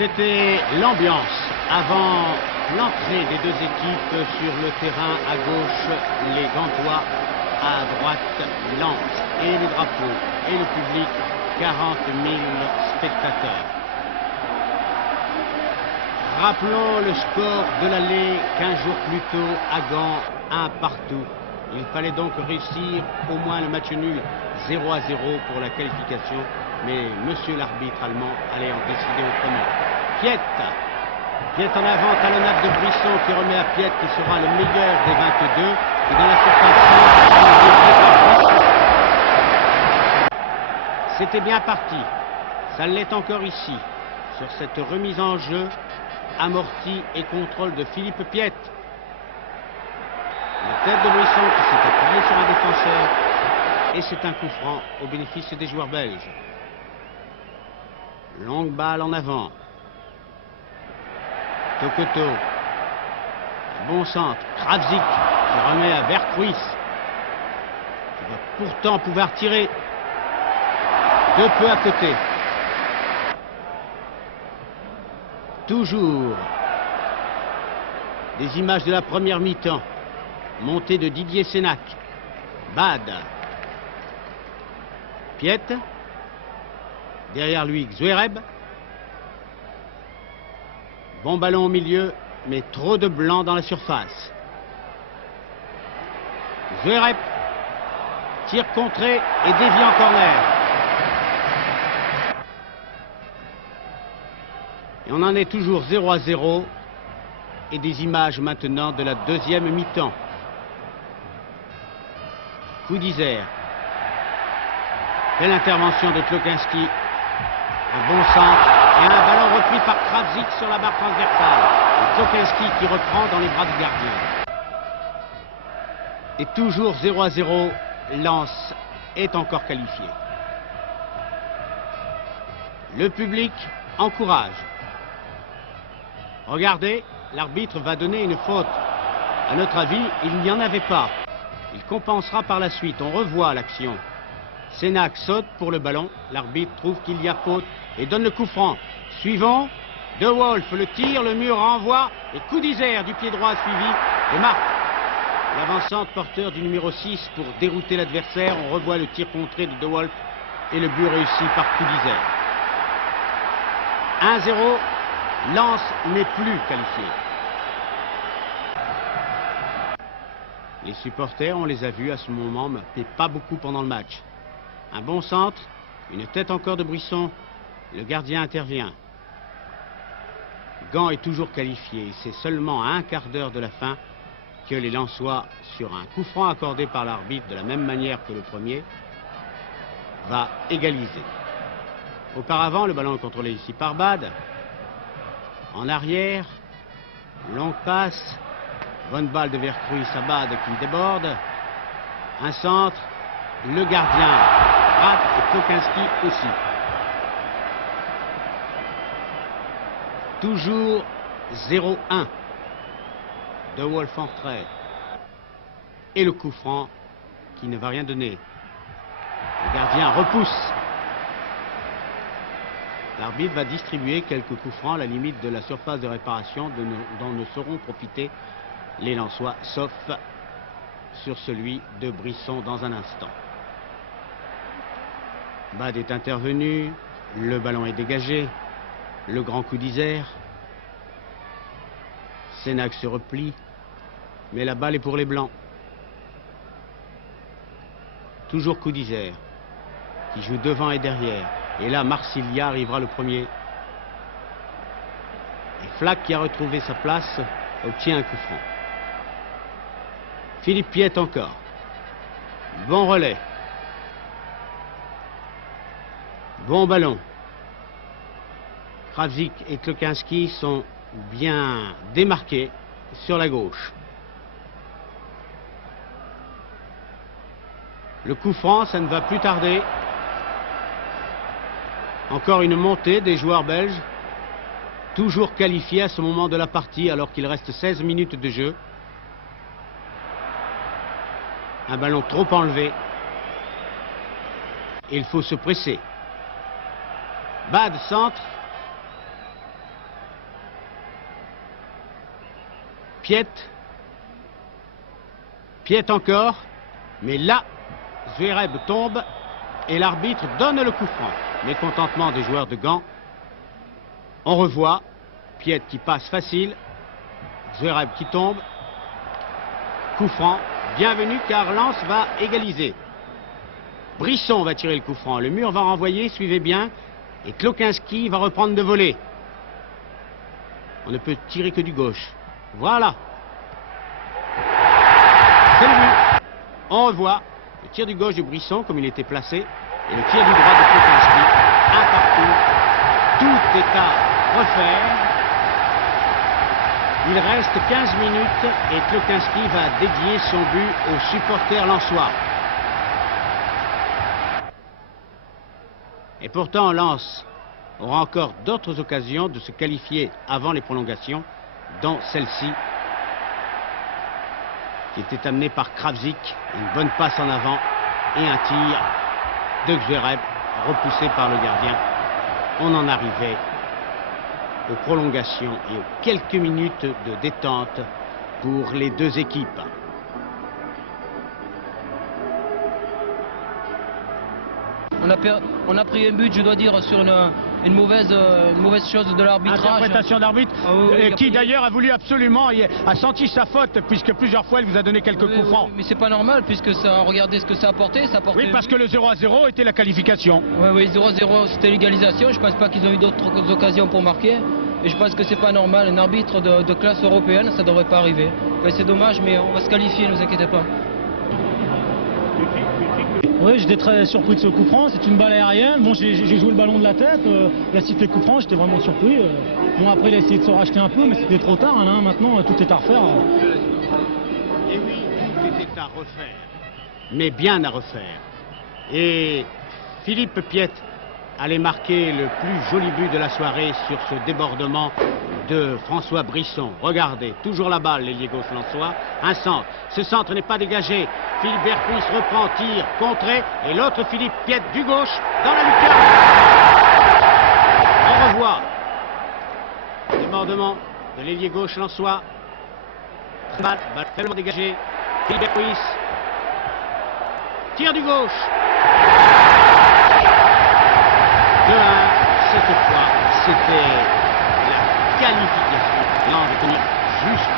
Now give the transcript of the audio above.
C'était l'ambiance avant l'entrée des deux équipes sur le terrain. À gauche, les Gantois, à droite, Lens et le drapeau et le public, 40 000 spectateurs. Rappelons le score de l'aller 15 jours plus tôt à Gand, 1 partout. Il fallait donc réussir au moins le match nul 0-0 pour la qualification, mais monsieur l'arbitre allemand allait en décider autrement. Piet en avant, talonnade de Brisson qui remet à Piet qui sera le meilleur des 22 et dans la surface. C'était bien parti, ça l'est encore ici, sur cette remise en jeu, amorti et contrôle de Philippe Piet. La tête de Brisson qui s'est appuyée sur un défenseur et c'est un coup franc au bénéfice des joueurs belges. Longue balle en avant. Tokoto. Bon centre. Kravzik qui remet à Berghuis. Qui va pourtant pouvoir tirer de peu à côté. Toujours des images de la première mi-temps. Montée de Didier Sénac. Bad. Piet. Derrière lui, Zouereb. Bon ballon au milieu, mais trop de blanc dans la surface. Zouereb. Tir contré et dévié en corner. Et on en est toujours 0-0. Et des images maintenant de la deuxième mi-temps. Coup d'Isère. Belle intervention de Klokinski. Un bon centre et un ballon repris par Kravzik sur la barre transversale. Et Klokinski qui reprend dans les bras du gardien. Et toujours 0-0, Lens est encore qualifié. Le public encourage. Regardez, l'arbitre va donner une faute. À notre avis, il n'y en avait pas. Il compensera par la suite. On revoit l'action. Sénac saute pour le ballon. L'arbitre trouve qu'il y a faute et donne le coup franc. Suivant, De Wolf le tire, le mur renvoie et coup d'Isère du pied droit suivi et marque. L'avançante porteur du numéro 6 pour dérouter l'adversaire. On revoit le tir contré de Wolf et le but réussi par coup d'Isère. 1-0, Lens n'est plus qualifié. Les supporters, on les a vus à ce moment, mais pas beaucoup pendant le match. Un bon centre, une tête encore de Brisson, le gardien intervient. Gand est toujours qualifié, c'est seulement à un quart d'heure de la fin que les Lensois, sur un coup franc accordé par l'arbitre de la même manière que le premier, va égaliser. Auparavant, le ballon est contrôlé ici par Bad. En arrière, longue passe, bonne balle de Vercruis à Bad qui déborde. Un centre, le gardien rate et Klokinski aussi. Toujours 0-1. De Wolf en retrait. Et le coup franc qui ne va rien donner. Le gardien repousse. L'arbitre va distribuer quelques coups francs à la limite de la surface de réparation dont ne sauront profiter les Lensois, sauf sur celui de Brisson dans un instant. Bad est intervenu, le ballon est dégagé, le grand coup d'Isère. Sénac se replie, mais la balle est pour les Blancs. Toujours coup d'Isère, qui joue devant et derrière. Et là, Marsilia arrivera le premier. Et Flack, qui a retrouvé sa place, obtient un coup franc. Philippe Piet encore. Bon relais. Bon ballon. Kravzik et Klokinski sont bien démarqués sur la gauche. Le coup franc, ça ne va plus tarder. Encore une montée des joueurs belges, toujours qualifiés à ce moment de la partie alors qu'il reste 16 minutes de jeu. Un ballon trop enlevé. Et il faut se presser. Bad centre. Piet. Piet encore. Mais là, Zverev tombe et l'arbitre donne le coup franc. Mécontentement des joueurs de Gand. On revoit. Piet qui passe facile. Zverev qui tombe. Coup franc. Bienvenue car Lens va égaliser. Brisson va tirer le coup franc. Le mur va renvoyer, suivez bien. Et Klokinski va reprendre de volée. On ne peut tirer que du gauche. Voilà. C'est le but. On revoit le tir du gauche de Brisson comme il était placé. Et le tir du droit de Klokinski. Un partout. Tout est à refaire. Il reste 15 minutes et Klokinski va dédier son but aux supporters lensois. Et pourtant, Lens aura encore d'autres occasions de se qualifier avant les prolongations, dont celle-ci, qui était amenée par Kravzik, une bonne passe en avant et un tir de Zverev, repoussé par le gardien. On en arrivait aux prolongations et aux quelques minutes de détente pour les deux équipes. On a pris un but, je dois dire, sur une mauvaise chose de l'arbitrage. Interprétation d'arbitre, qui d'ailleurs a voulu absolument, a senti sa faute, puisque plusieurs fois elle vous a donné quelques coups francs. Mais c'est pas normal, puisque ça, regardez ce que ça a apporté. Oui, parce que le 0-0 était la qualification. Oui, 0-0 c'était l'égalisation. Je pense pas qu'ils ont eu d'autres occasions pour marquer. Et je pense que c'est pas normal. Un arbitre de classe européenne, ça devrait pas arriver. C'est dommage, mais on va se qualifier, ne vous inquiétez pas. Oui, j'étais très surpris de ce coup franc. C'est une balle aérienne. Bon, j'ai joué le ballon de la tête. Il a sifflé coup franc, j'étais vraiment surpris. Bon, après, il a essayé de se racheter un peu, mais c'était trop tard. Hein, maintenant, tout est à refaire. Et oui, tout était à refaire. Mais bien à refaire. Et Philippe Piet allait marquer le plus joli but de la soirée sur ce débordement de François Brisson. Regardez, toujours la balle, l'ailier gauche lensois. Un centre. Ce centre n'est pas dégagé. Philippe Bercuis reprend, tire, contré. Et l'autre Philippe Piet du gauche dans la lucarne. On revoit. Débordement de l'ailier gauche lensois. Balle tellement dégagée. Philippe Bercuis. Tir du gauche. 2-1. Cette fois, c'était la qualification. Là, on va tenir juste